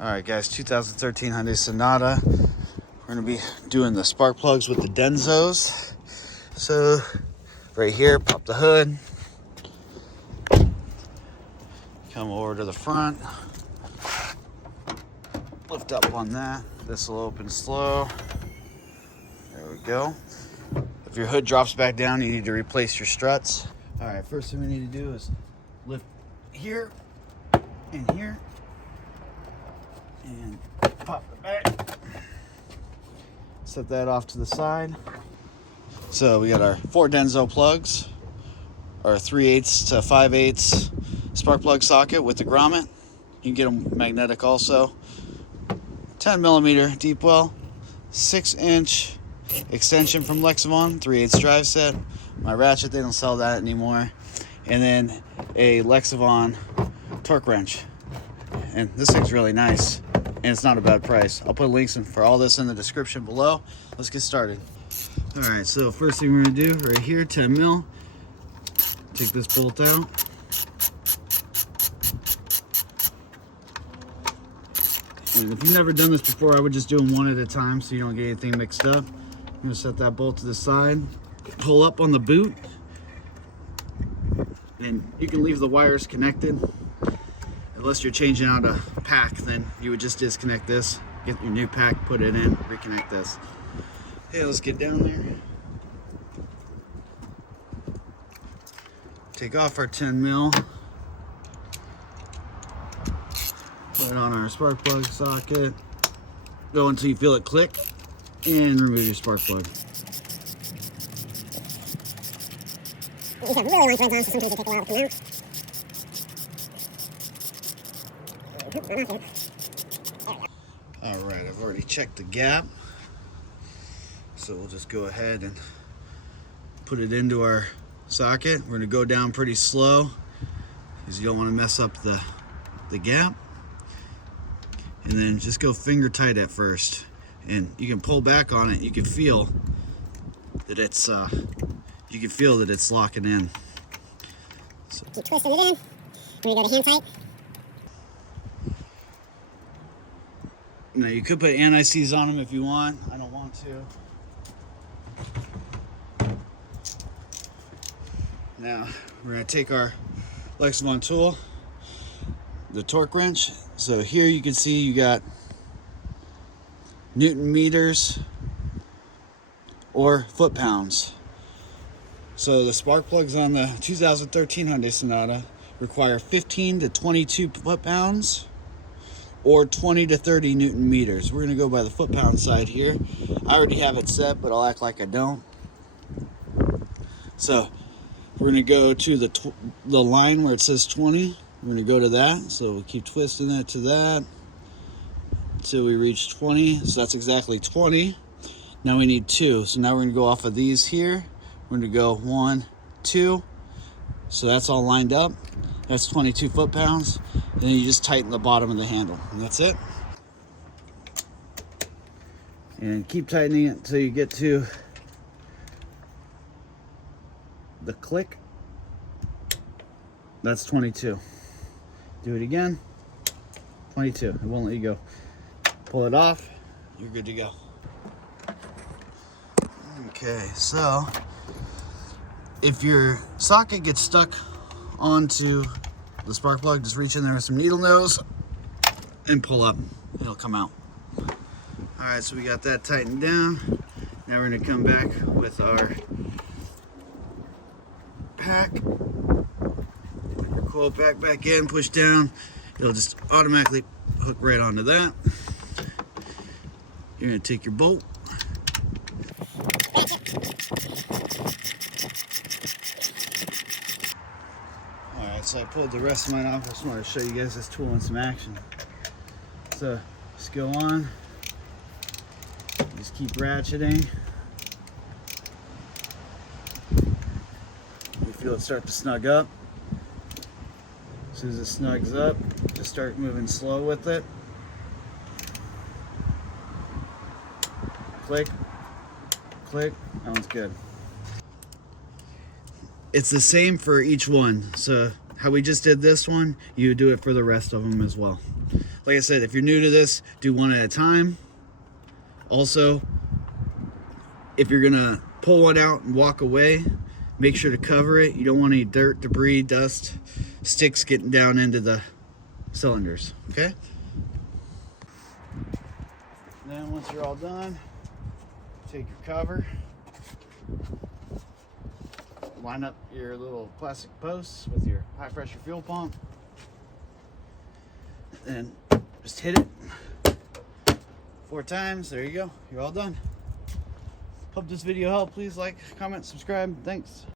Alright guys, 2013 Hyundai Sonata. We're going to be doing the spark plugs with the DENSOs. So, right here, pop the hood. Come over to the front. Lift up on that. This will open slow. There we go. If your hood drops back down, you need to replace your struts. Alright, first thing we need to do is lift here and here. And pop it back. Set that off to the side. So we got our 4 DENSO plugs, our 3/8 to 5/8 spark plug socket with the grommet. You can get them magnetic also. 10mm deep well, 6-inch extension from Lexavon, 3/8 drive set. My ratchet, they don't sell that anymore. And then a Lexavon torque wrench. And this thing's really nice, and it's not a bad price. I'll put links for all this in the description below. Let's get started. All right, so first thing we're gonna do right here, 10mm. Take this bolt out. And if you've never done this before, I would just do them one at a time so you don't get anything mixed up. I'm gonna set that bolt to the side, pull up on the boot, and you can leave the wires connected. Unless you're changing out a pack, then you would just disconnect this, get your new pack, put it in, reconnect this. Okay, let's get down there. Take off our 10mm. Put it on our spark plug socket. Go until you feel it click, and remove your spark plug. These have really long threads on, so sometimes they take a while to come out. All right, I've already checked the gap, so we'll just go ahead and put it into our socket. We're gonna go down pretty slow because you don't want to mess up the gap, and then just go finger tight at first, and you can pull back on it. You can feel that it's locking in. So keep twisting it in. We're gonna go to hand tight. Now you could put anti-seize on them if you want. I don't want to. Now we're gonna take our Lexavon tool, the torque wrench. So here you can see you got Newton meters or foot pounds. So the spark plugs on the 2013 Hyundai Sonata require 15 to 22 foot pounds or 20 to 30 Newton meters. We're gonna go by the foot pound side here. I already have it set, but I'll act like I don't. So we're gonna go to the line where it says 20. We're gonna go to that. So we'll keep twisting it to that until we reach 20. So that's exactly 20. Now we need 2. So now we're gonna go off of these here. We're gonna go 1, 2. So that's all lined up. That's 22 foot pounds. And then you just tighten the bottom of the handle, and that's it. And keep tightening it until you get to the click. That's 22. Do it again. 22. It won't let you go. Pull it off. You're good to go. Okay, so if your socket gets stuck onto the spark plug, just reach in there with some needle nose and pull up. It'll come out. All right, so we got that tightened down. Now we're gonna come back with our pack. Put your coil pack back in, push down. It'll just automatically hook right onto that. You're gonna take your bolt. So I pulled the rest of mine off. I just wanted to show you guys this tool in some action. So just go on, just keep ratcheting. You feel it start to snug up. As soon as it snugs up, just start moving slow with it. Click, click, that one's good. It's the same for each one. So how we just did this one, you do it for the rest of them as well. Like I said, if you're new to this, do one at a time. Also, if you're gonna pull one out and walk away, make sure to cover it. You don't want any dirt, debris, dust, sticks getting down into the cylinders, okay? Then once you're all done, take your cover, line up your little plastic posts with your high pressure fuel pump, and just hit it 4 times. There you go. You're all done. Hope this video helped. Please like, comment, subscribe. Thanks.